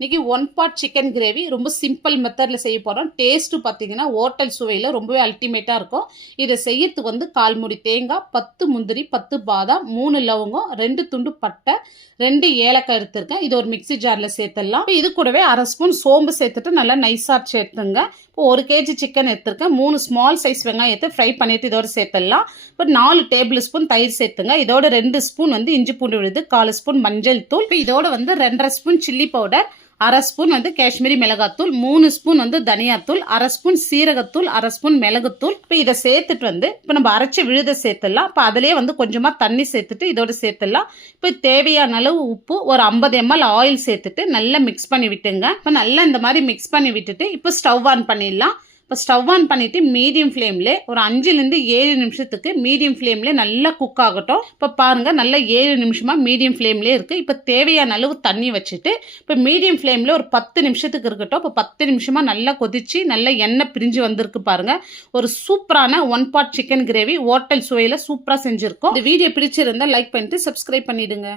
இன்றைக்கி one pot chicken gravy ரொம்ப simple மெத்தடில் செய்ய போகிறோம் டேஸ்ட்டு பார்த்தீங்கன்னா ஹோட்டல் சுவையில் ரொம்பவே அல்டிமேட்டாக இருக்கும். இதை செய்யறதுக்கு வந்து கால் மூடி தேங்காய் பத்து முந்திரி பத்து பாதாம் மூணு லவங்கம் ரெண்டு துண்டு பட்டை ரெண்டு ஏலக்காய் எடுத்திருக்கேன். இது ஒரு மிக்ஸி ஜாரில் சேர்த்துடலாம். இப்போ இது கூடவே அரை ஸ்பூன் சோம்பு சேர்த்துட்டு நல்லா நைஸாக சேர்த்துங்க. இப்போ ஒரு கேஜி சிக்கன் எடுத்திருக்கேன். மூணு ஸ்மால் சைஸ் வெங்காயம் எடுத்து ஃப்ரை பண்ணிட்டு இதோடு சேர்த்துடலாம். இப்போ நாலு டேபிள் ஸ்பூன் தயிர் சேர்த்துங்க. இதோட ரெண்டு ஸ்பூன் வந்து இஞ்சி பூண்டு விழுது கால் ஸ்பூன் மஞ்சள் தூள். இப்போ இதோட வந்து ரெண்டரை ஸ்பூன் சில்லி பவுடர் அரை ஸ்பூன் வந்து காஷ்மீரி மிளகாத்தூள் மூணு ஸ்பூன் வந்து தனியாத்தூள் அரை ஸ்பூன் சீரகத்தூள் அரை ஸ்பூன் மிளகுத்தூள். இப்போ இதை சேர்த்துட்டு வந்து இப்போ நம்ம அரைச்சி விழுத சேர்த்துடலாம். இப்போ அதிலே வந்து கொஞ்சமாக தண்ணி சேர்த்துட்டு இதோட சேர்த்துடலாம். இப்போ தேவையான அளவு உப்பு ஒரு ஐம்பது எம்எல் ஆயில் சேர்த்துட்டு நல்லா மிக்ஸ் பண்ணி விட்டுங்க. இப்போ நல்லா இந்த மாதிரி மிக்ஸ் பண்ணி விட்டுட்டு இப்போ ஸ்டவ் ஆன் பண்ணிடலாம். இப்போ ஸ்டவ் ஆன் பண்ணிவிட்டு மீடியம் ஃப்ளேமில் ஒரு அஞ்சுலேருந்து ஏழு நிமிஷத்துக்கு மீடியம் ஃப்ளேமில் நல்லா குக் ஆகட்டும். இப்போ பாருங்கள் நல்லா ஏழு நிமிஷமாக மீடியம் ஃப்ளேம்லேயே இருக்குது இப்போ தேவையான அளவு தண்ணி வச்சுட்டு இப்போ மீடியம் ஃப்ளேமில் ஒரு பத்து நிமிஷத்துக்கு இருக்கட்டும். இப்போ பத்து நிமிஷமாக நல்லா கொதித்து நல்லா எண்ணெய் பிரிஞ்சு வந்திருக்கு பாருங்கள் ஒரு சூப்பரான one pot chicken gravy hotel சுவையில் சூப்பராக செஞ்சுருக்கோம். இந்த வீடியோ பிடிச்சிருந்தா லைக் பண்ணிட்டு சப்ஸ்கிரைப் பண்ணிவிடுங்க